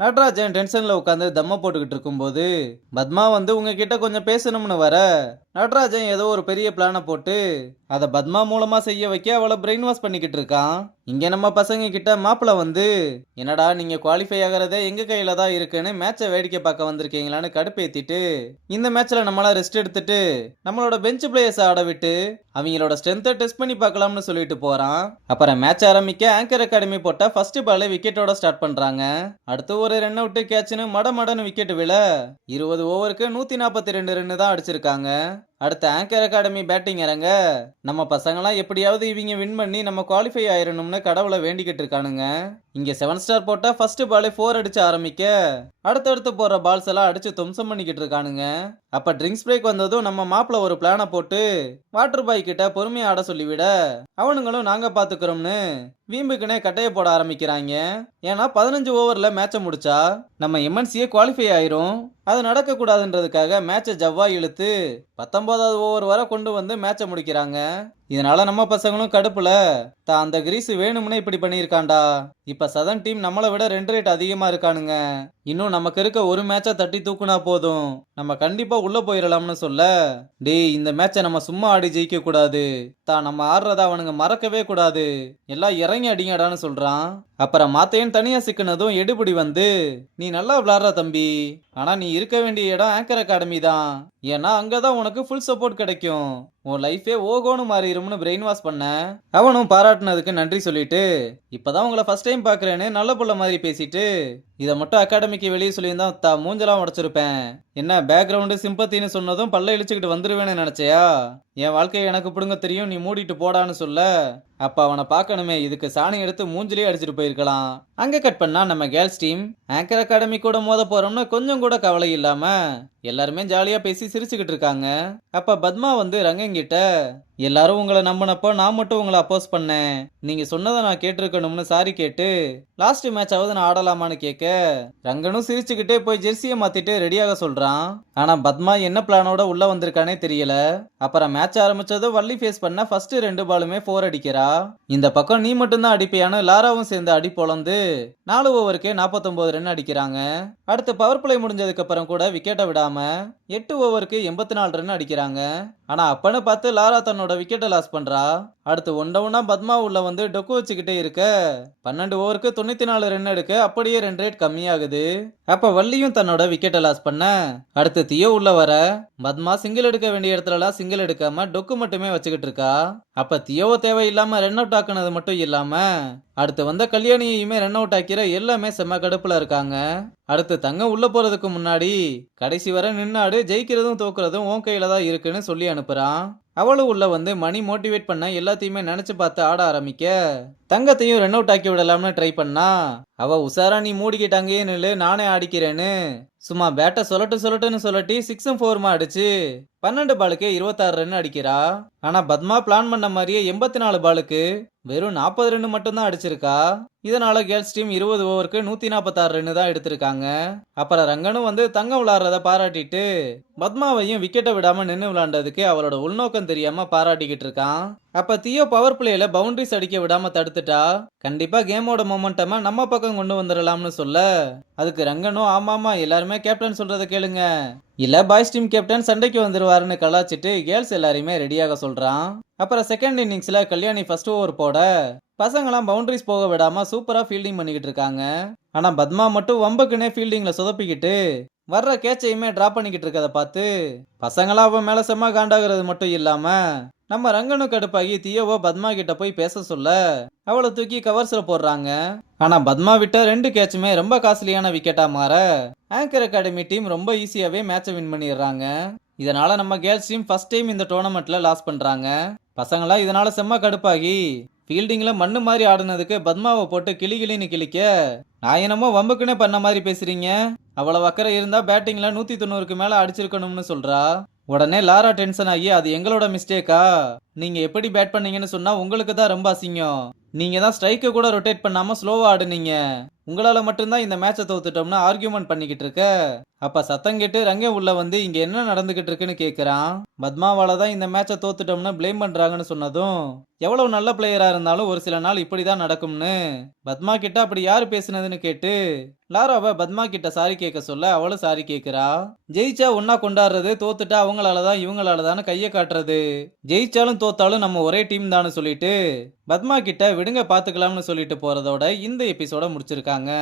நடராஜன் டென்ஷன்ல உட்காந்து தம்ம போட்டுக்கிட்டு இருக்கும்போது பத்மா வந்து உங்ககிட்ட கொஞ்சம் பேசணும்னு வர நடராஜன் ஏதோ ஒரு பெரிய பிளானை போட்டு அதை பத்மா மூலமா செய்ய வைக்க அவளை பிரெயின் வாஷ் பண்ணிக்கிட்டு இருக்கான். இங்க நம்ம பசங்க கிட்ட மாப்பிள்ள வந்து என்னடா நீங்க குவாலிஃபை ஆகிறதே எங்க கையில தான் இருக்குன்னு மேட்சை வேடிக்கை பார்க்க வந்திருக்கீங்களான்னு கடுப்பேத்திட்டு இந்த மேட்ச்ல நம்மளா ரெஸ்ட் எடுத்துட்டு நம்மளோட பெஞ்ச் பிளேயர்ஸ் ஆட விட்டு அவங்களோட ஸ்ட்ரென்த்தை டெஸ்ட் பண்ணி பார்க்கலாம்னு சொல்லிட்டு போறான். அப்புறம் மேட்ச் ஆரம்பிக்க ஆங்கர் அகாடமி போட்ட ஃபர்ஸ்ட் பால் விக்கெட்டோட ஸ்டார்ட் பண்றாங்க. அடுத்து ஒரு ரன் அவுட் கேட்ச்னு மடன்னு விக்கெட் விழ 20 ஓவருக்கு 142 ரன் தான் அடிச்சிருக்காங்க. அடுத்த ஆங்கர் அகாடமி பேட்டிங் இறங்க நம்ம பசங்களாம் எப்படியாவது இவங்க வின் பண்ணி நம்ம குவாலிஃபை ஆயிரணும்னு கடவுளை வேண்டிக்கிட்டு இருக்கானுங்க. இங்க 7 ஸ்டார் போட்டா ஃபர்ஸ்ட் பாலே 4 அடிச்சு ஆரம்பிக்க அடுத்தடுத்து போற பால்ஸ் எல்லாம் அடிச்சு தும்சம் பண்ணிக்கிட்டு இருக்கானுங்க. அப்ப ட்ரிங்க்ஸ் பிரேக் வந்ததும் நம்ம மாப்பிள்ள ஒரு பிளான போட்டு வாட்டர் பாய் கிட்ட பொறுமையா ஆட சொல்லிவிட அவனுங்களும் நாங்க பாத்துக்கிறோம்னு வீம்புக்குனே கட்டைய போட ஆரம்பிக்கிறாங்க. ஏன்னா 15 ஓவர்ல மேட்சை முடிச்சா நம்ம எம்என்சியே குவாலிஃபை ஆயிரும். அது நடக்க கூடாதுன்றதுக்காக மேட்சை ஜவ்வா இழுத்து 19வது ஓவர் வரை கொண்டு வந்து மேட்சை முடிக்கிறாங்க. இதனால நம்ம பசங்களும் கடுப்புல அந்த கிரீஸ் வேணும்னே இப்படி பண்ணியிருக்காண்டா. இப்ப சதன் டீம் நம்மளை விட 2 ரேட் அதிகமா இருக்கானுங்க. இன்னும் நமக்கு இருக்க ஒரு மேட்சை தட்டி தூக்குனா போதும், நம்ம கண்டிப்பா உள்ள போயிடலாம்னு சொல்ல, டேய் இந்த மேட்சை நம்ம சும்மா ஆடி ஜெயிக்க கூடாது, நம்ம ஆடுறத அவனுங்க மறக்கவே கூடாது, எல்லாம் இறங்கி அடிங்கடான்னு சொல்றான். அப்புறம் மாத்தையன் தனியா சிக்கினதும் எடுபடி வந்து நீ நல்லா விளாடுற தம்பி, ஆனா நீ இருக்க வேண்டிய இடம் ஆங்கர் அகாடமி தான், ஏன்னா அங்கதான் உனக்கு ஃபுல் சப்போர்ட் கிடைக்கும், உன் லைஃபே ஓகோன்னு மாறிடும்னு பிரெயின் வாஷ் பண்ண. அவனும் பாராட்டினதுக்கு நன்றி சொல்லிட்டு இப்பதான் உங்களை ஃபர்ஸ்ட் டைம் பாக்குறேன்னு நல்ல புள்ள மாதிரி பேசிட்டு இதை மட்டும் அகாடமிக்கு வெளியே சொல்லியிருந்தா மூஞ்சலாம் உடைச்சிருப்பேன், என்ன பேக்ரவுண்டு சிம்பத்தின்னு சொன்னதும் பல்ல இழிச்சுக்கிட்டு வந்துருவேன்னு நினைச்சையா, என் வாழ்க்கையை எனக்கு பிடுங்க தெரியும், நீ மூடிட்டு போடான்னு சொல்ல, அப்ப அவனை பார்க்கணுமே, இதுக்கு சாணி எடுத்து மூஞ்சிலே அடிச்சுட்டு போயிருக்கலாம். அங்க கட் பண்ணா நம்ம கேர்ள்ஸ் டீம் ஆங்கர் அகாடமி கூட மோத போறோம்னு கொஞ்சம் கூட கவலை இல்லாம எல்லாருமே ஜாலியா பேசி சிரிச்சுக்கிட்டு இருக்காங்க. அப்ப பத்மா வந்து ரங்கங்கிட்ட எல்லாரும் உங்களை நம்பினப்போ நான் மட்டும் உங்களை அப்போஸ் பண்ணேன், நீங்க சொன்னதை நான் கேட்டிருக்கணும்னு சாரி கேட்டு லாஸ்ட் மேட்ச் ஆவது நான் ஆடலாமான்னு கேட்க ரங்கனும் சிரிச்சுக்கிட்டே போய் ஜெர்சியை மாத்திட்டு ரெடியாக சொல்றான். ஆனா பத்மா என்ன பிளானோட உள்ள வந்திருக்கானே தெரியல. அப்புறம் மேட்ச் ஆரம்பிச்சதும் வள்ளி ஃபேஸ் பண்ண ஃபர்ஸ்ட் 2 பாலுமே 4 அடிக்கிறா. இந்த பக்கம் நீ மட்டும்தான் அடிப்பியான்னு லாராவும் சேர்ந்து அடி பொழந்து 4 ஓவருக்கே 49 ரன் அடிக்கிறாங்க. அடுத்து பவர் பிளே முடிஞ்சதுக்கு அப்புறம் கூட விக்கெட்டை விடாம 8 ஓவருக்கு 84 ரன் அடிக்கிறாங்க. ஆனா அப்பன்னு பார்த்து லாரா தன்னோட விக்கெட்டை லாஸ் பண்றா. அடுத்து ஒன்னா பத்மா உள்ள வந்து டொக்கு வச்சுக்கிட்டே இருக்க 12 ஓவருக்கு 94 ரன் எடுக்க அப்படியே 2 ரேட் கம்மியாகுது. அப்ப வள்ளியும் தன்னோட விக்கெட்டை லாஸ் பண்ண அடுத்து தியோ உள்ள வர பத்மா சிங்கிள் எடுக்க வேண்டிய இடத்துலலாம் சிங்கிள் எடுக்காம டொக்கு மட்டுமே வச்சுக்கிட்டு இருக்கா. அப்ப தியோவை தேவையில்லாம ரன் அவுட் ஆக்குனது மட்டும் இல்லாம அடுத்து வந்த கல்யாணியையுமே ரன் அவுட் ஆக்கிற எல்லாமே செம்ம கடுப்புல இருக்காங்க. அடுத்து தங்க உள்ள போறதுக்கு முன்னாடி கடைசி வரை நின்னாடு, ஜெயிக்கிறதும் தோக்குறதும் உன் கையில தான் இருக்குன்னு சொல்லி அனுப்புறான். அவளும் உள்ள வந்து மணி மோட்டிவேட் பண்ண எல்லாத்தையுமே நினைச்சு பார்த்து ஆட ஆரம்பிக்க தங்கத்தையும் ரன் அவுட் ஆக்கி விடலாம்னு ட்ரை பண்ணா அவ உசாரா நீ மூடிக்கிட்டாங்கயே நில்லு நானே ஆடிக்கிறேன்னு சும்மா பேட்டை சொல்லட்டுன்னு சொல்லட்டி 6 4 அடிச்சு 12 பாலுக்கு 26 ரன் அடிக்கிறா. ஆனா பத்மா பிளான் பண்ண மாதிரியே 84 பாலுக்கு வெறும் 40 ரன் மட்டும் தான் அடிச்சிருக்கா. இதனால கேர்ள்ஸ் டீம் 20 ஓவருக்கு 146 ரன் தான் எடுத்திருக்காங்க. அப்புறம் ரங்கனும் வந்து தங்கம் விளையாடுறத பாராட்டிட்டு பத்மாவையும் விக்கெட்டை விடாம நின்று விளையாண்டதுக்கு அவளோட உள்நோக்கம் தெரியாம பாராட்டிக்கிட்டு இருக்கான். அப்ப தியோ பவர் பிளேல பவுண்டரிஸ் அடிக்க விடாம தடுத்துட்டா கண்டிப்பா கேமோட மொமெண்டமா நம்ம பக்கம் கொண்டு வந்துடலாம்னு சொல்ல அதுக்கு ரங்கனும் ஆமாமா எல்லாருமே கேப்டன் சொல்றதை கேளுங்க, இல்ல பாய்ஸ் டீம் கேப்டன் சண்டைக்கு வந்துருவாருன்னு கலாச்சிட்டு கேர்ள்ஸ் எல்லாரையுமே ரெடியாக சொல்றான். அப்புறம் செகண்ட் இன்னிங்ஸ்ல கல்யாணி ஃபர்ஸ்ட் ஓவர் போட பசங்களாம் பவுண்டரிஸ் போக விடாம சூப்பரா ஃபீல்டிங் பண்ணிக்கிட்டு இருக்காங்க. ஆனா பத்மா மட்டும் வம்புக்குனே ஃபீல்டிங்ல சொதப்பிக்கிட்டு வர்ற கேட்சையுமே டிராப் பண்ணிக்கிட்டு இருக்கத பார்த்து பசங்களா அவன் மேல செம்ம காண்டாகிறது மட்டும் இல்லாம நம்ம ரங்கனு கடுப்பாகி தியோவோ பத்மா கிட்ட போய் பேச சொல்ல அவளை தூக்கி கவர்ஸ்ல போடுறாங்க. ஆனா பத்மா விட்ட 2 கேட்சுமே ரொம்ப காஸ்ட்லியான விக்கெட்டா மாற ஆங்கர் அகாடமி டீம் ரொம்ப ஈஸியாவே மேட்சை வின் பண்ணிடுறாங்க. இதனால நம்ம கேர்ள்ஸ் டீம் ஃபர்ஸ்ட் டைம் இந்த டோர்னமெண்ட்ல லாஸ் பண்றாங்க. பசங்களா இதனால செம்ம கடுப்பாகி ஃபீல்டிங்ல மண்ணு மாதிரி ஆடுனதுக்கு பத்மாவை போட்டு கிளின்னு கிளிக்க நான் என்னமோ வம்புக்குன்னே பண்ண மாதிரி பேசுறீங்க, அவ்வளவு அக்கறை இருந்தா பேட்டிங்ல 190க்கு மேல அடிச்சிருக்கணும்னு சொல்றா. உடனே லாரா டென்ஷன் ஆகி அது எங்களோட மிஸ்டேக்கா, நீங்க எப்படி பேட் பண்ணீங்கன்னு சொன்னா உங்களுக்கு தான் ரொம்ப அசிங்கம், நீங்க தான் ஸ்ட்ரைக்கை கூட ரொட்டேட் பண்ணாம ஸ்லோவா ஆடுனீங்க, உங்களால மட்டும்தான் இந்த மேட்சை தோத்துட்டோம்னு ஆர்கியூமெண்ட் பண்ணிக்கிட்டு இருக்க. அப்ப சத்தம் கேட்டு ரங்கன் உள்ள வந்து இங்க என்ன நடந்துகிட்டு இருக்குன்னு கேக்குறான். பத்மாவால தான் இந்த மேட்சை தோத்துட்டோம்னு ப்ளேம் பண்றாங்கன்னு சொன்னதும், எவ்வளவு நல்ல பிளேயரா இருந்தாலும் ஒரு சில நாள் இப்படிதான் நடக்கும்னு பத்மா கிட்ட அப்படி யாரு பேசுனதுன்னு கேட்டு லாராவை பத்மா கிட்ட சாரி கேட்க சொல்ல அவளும் சாரி கேக்குறா. ஜெயிச்சா ஒன்னா கொண்டாடுறது, தோத்துட்டா அவங்களாலதான் இவங்களாலதான் கைய காட்டுறது. ஜெயிச்சாலும் தோத்தாலும் நம்ம ஒரே டீம் தான்னு சொல்லிட்டு பத்மா கிட்ட விடுங்க பாத்துக்கலாம்னு சொல்லிட்டு போறதோட இந்த எபிசோட முடிச்சிருக்காங்க.